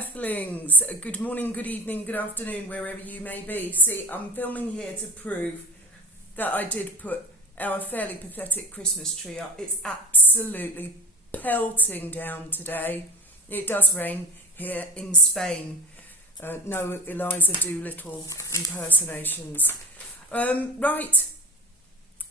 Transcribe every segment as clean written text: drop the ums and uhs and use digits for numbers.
Earthlings, good morning, good evening, good afternoon, wherever you may be. See, I'm filming here to prove that I did put our fairly pathetic Christmas tree up. It's absolutely pelting down today. It does rain here in Spain. No Eliza Doolittle impersonations. Right,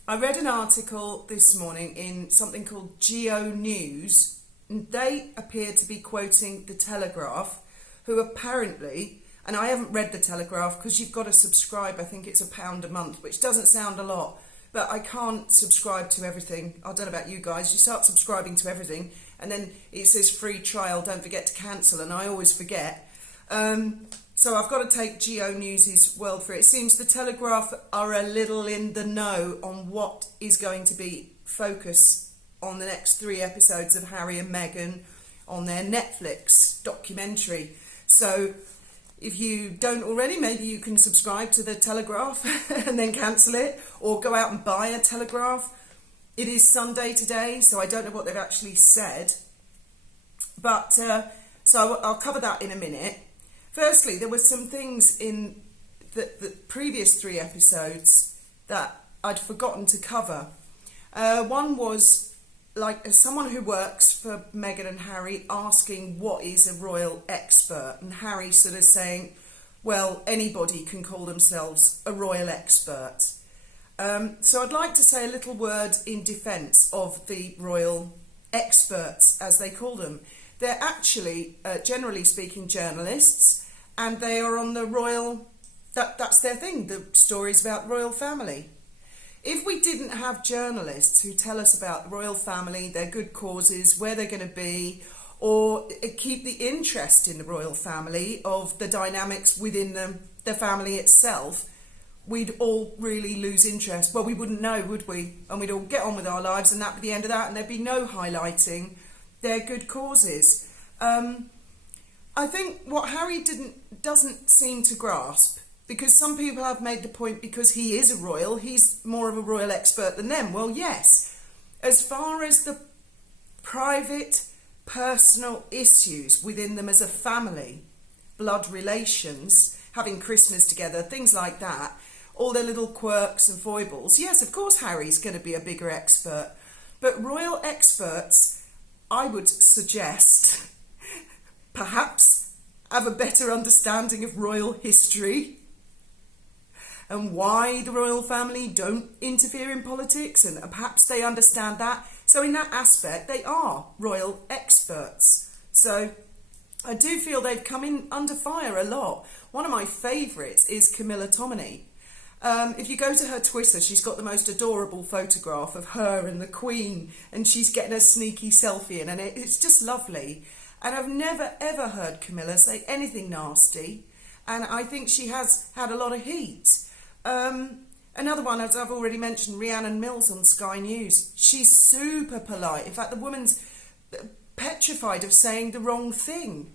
I read an article this morning in something called Geo News. They appear to be quoting The Telegraph, who apparently, and I haven't read The Telegraph because you've got to subscribe, I think it's £1 a month, which doesn't sound a lot, but I can't subscribe to everything. I don't know about you guys, you start subscribing to everything and then it says free trial, don't forget to cancel, and I always forget. So I've got to take Geo News' word for it. It seems The Telegraph are a little in the know on what is going to be focus on the next 3 episodes of Harry and Meghan on their Netflix documentary. So if you don't already, maybe you can subscribe to The Telegraph and then cancel it, or go out and buy a Telegraph. It is Sunday today, so I don't know what they've actually said. But so I'll cover that in a minute. Firstly, there were some things in the previous 3 episodes that I'd forgotten to cover. One was, like, as someone who works for Meghan and Harry asking what is a royal expert, and Harry sort of saying, well, anybody can call themselves a royal expert. So I'd like to say a little word in defence of the royal experts, as they call them. They're actually, generally speaking, journalists, and they are on the royal, that's their thing, the stories about the royal family. If we didn't have journalists who tell us about the royal family, their good causes, where they're going to be, or keep the interest in the royal family of the dynamics within the family itself, we'd all really lose interest. Well, we wouldn't know, would we? And we'd all get on with our lives, and that'd be the end of that, and there'd be no highlighting their good causes. I think what Harry doesn't seem to grasp, because some people have made the point, because he is a royal, he's more of a royal expert than them. Well, yes, as far as the private, personal issues within them as a family, blood relations, having Christmas together, things like that, all their little quirks and foibles, yes, of course Harry's going to be a bigger expert. But royal experts, I would suggest, perhaps have a better understanding of royal history and why the royal family don't interfere in politics, and perhaps they understand that. So in that aspect, they are royal experts. So I do feel they've come in under fire a lot. One of my favourites is Camilla Tominey. If you go to her Twitter, she's got the most adorable photograph of her and the Queen, and she's getting a sneaky selfie in, and it's just lovely. And I've never ever heard Camilla say anything nasty, and I think she has had a lot of heat. Another one, as I've already mentioned, Rhiannon Mills on Sky News. She's super polite. In fact, the woman's petrified of saying the wrong thing.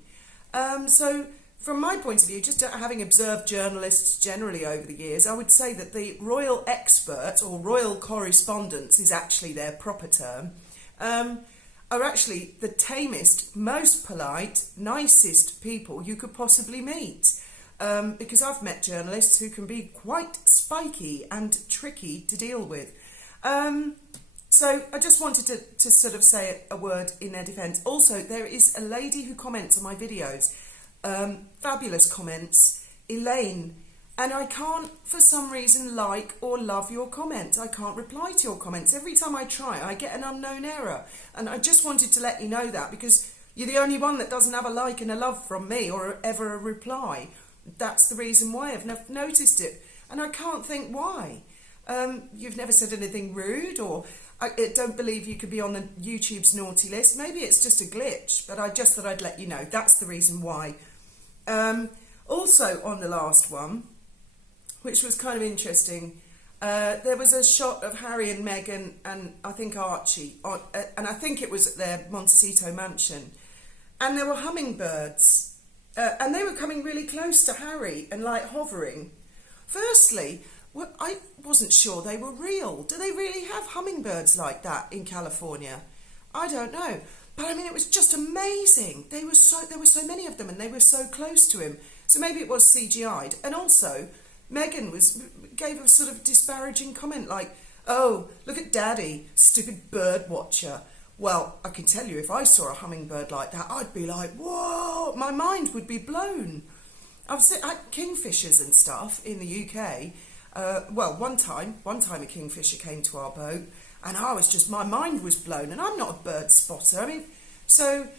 So from my point of view, just having observed journalists generally over the years, I would say that the royal expert, or royal correspondents is actually their proper term, are actually the tamest, most polite, nicest people you could possibly meet. Because I've met journalists who can be quite spiky and tricky to deal with. So I just wanted to sort of say a word in their defence. Also, there is a lady who comments on my videos, fabulous comments, Elaine, and I can't for some reason like or love your comments. I can't reply to your comments. Every time I try, I get an unknown error, and I just wanted to let you know that, because you're the only one that doesn't have a like and a love from me, or ever a reply. That's the reason why I've noticed it, and I can't think why. You've never said anything rude, or I don't believe you could be on the YouTube's naughty list. Maybe it's just a glitch, but I just thought I'd let you know. That's the reason why. Also on the last one, which was kind of interesting, there was a shot of Harry and Meghan and I think Archie, and I think it was at their Montecito mansion, and there were hummingbirds. And they were coming really close to Harry and like hovering. Firstly, I wasn't sure they were real. Do they really have hummingbirds like that in California? I don't know. But I mean, it was just amazing. There were so many of them, and they were so close to him. So maybe it was CGI'd. And also, Meghan gave a sort of disparaging comment like, "Oh, look at Daddy, stupid bird watcher." Well, I can tell you, if I saw a hummingbird like that, I'd be like, whoa, my mind would be blown. I've seen kingfishers and stuff in the UK. Well, one time a kingfisher came to our boat, and my mind was blown, and I'm not a bird spotter. I mean, so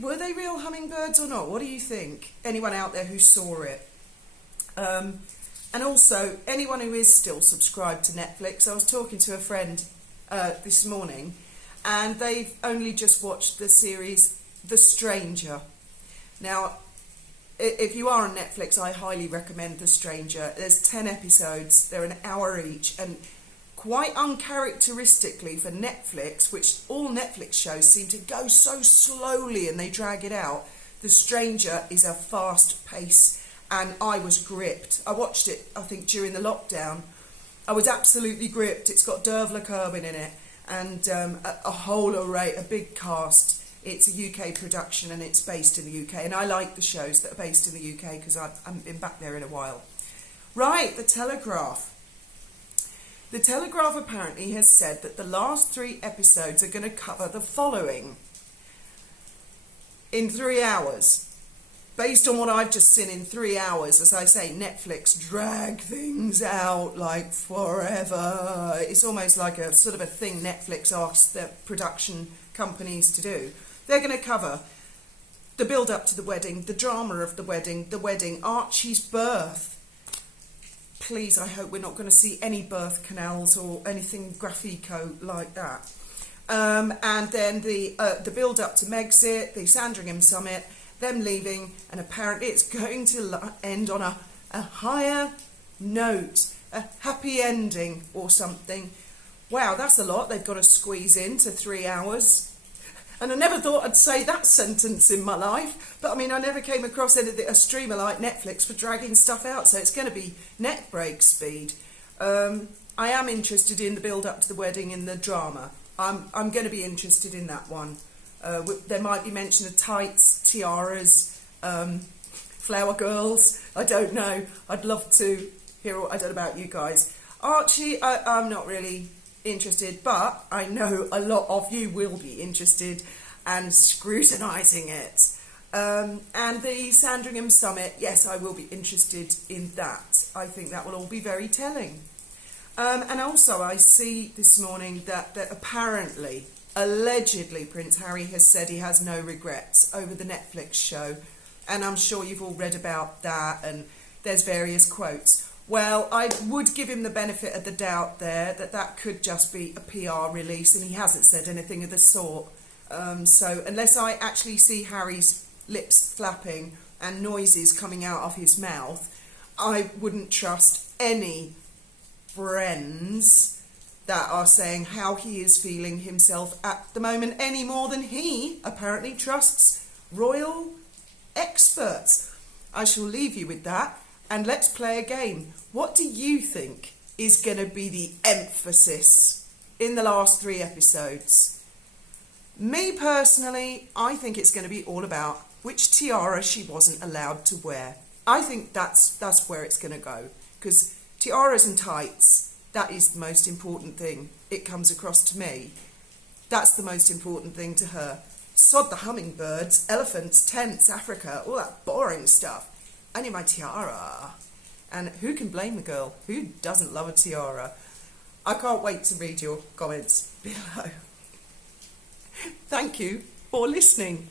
were they real hummingbirds or not? What do you think? Anyone out there who saw it? And also, anyone who is still subscribed to Netflix, I was talking to a friend this morning, and they've only just watched the series The Stranger. Now, if you are on Netflix, I highly recommend The Stranger. There's 10 episodes, they're an hour each, and quite uncharacteristically for Netflix, which all Netflix shows seem to go so slowly and they drag it out, The Stranger is a fast pace, and I was gripped. I watched it, I think, during the lockdown. I was absolutely gripped. It's got Dervla Kirwan in it, and a whole array, a big cast. It's a UK production, and it's based in the UK, and I like the shows that are based in the UK because I haven't been back there in a while. Right, The Telegraph. The Telegraph apparently has said that the last 3 episodes are going to cover the following in 3 hours. Based on what I've just seen in 3 hours, as I say, Netflix drag things out like forever. It's almost like a sort of a thing Netflix asks their production companies to do. They're going to cover the build-up to the wedding, the drama of the wedding, Archie's birth. Please, I hope we're not going to see any birth canals or anything graphico like that. And then the build-up to Megxit, the Sandringham summit, them leaving, and apparently it's going to end on a higher note, a happy ending or something. Wow, that's a lot they've got to squeeze into 3 hours. And I never thought I'd say that sentence in my life, but I mean, I never came across a streamer like Netflix for dragging stuff out, so it's going to be net break speed. I am interested in the build-up to the wedding and the drama. I'm going to be interested in that one. There might be mention of tights, tiaras, flower girls. I don't know. I'd love to hear. I don't know about you guys. Archie, I'm not really interested, but I know a lot of you will be interested and scrutinising it. And the Sandringham summit, yes, I will be interested in that. I think that will all be very telling. And also, I see this morning that apparently, allegedly, Prince Harry has said he has no regrets over the Netflix show, and I'm sure you've all read about that, and there's various quotes. Well, I would give him the benefit of the doubt there, that could just be a PR release, and he hasn't said anything of the sort. So unless I actually see Harry's lips flapping and noises coming out of his mouth, I wouldn't trust any friends that are saying how he is feeling himself at the moment any more than he apparently trusts royal experts. I shall leave you with that, and let's play a game. What do you think is going to be the emphasis in the last 3 episodes? Me personally, I think it's going to be all about which tiara she wasn't allowed to wear. I think that's where it's going to go, because tiaras and tights, that is the most important thing. It comes across to me. That's the most important thing to her. Sod the hummingbirds, elephants, tents, Africa, all that boring stuff. I need my tiara. And who can blame the girl? Who doesn't love a tiara? I can't wait to read your comments below. Thank you for listening.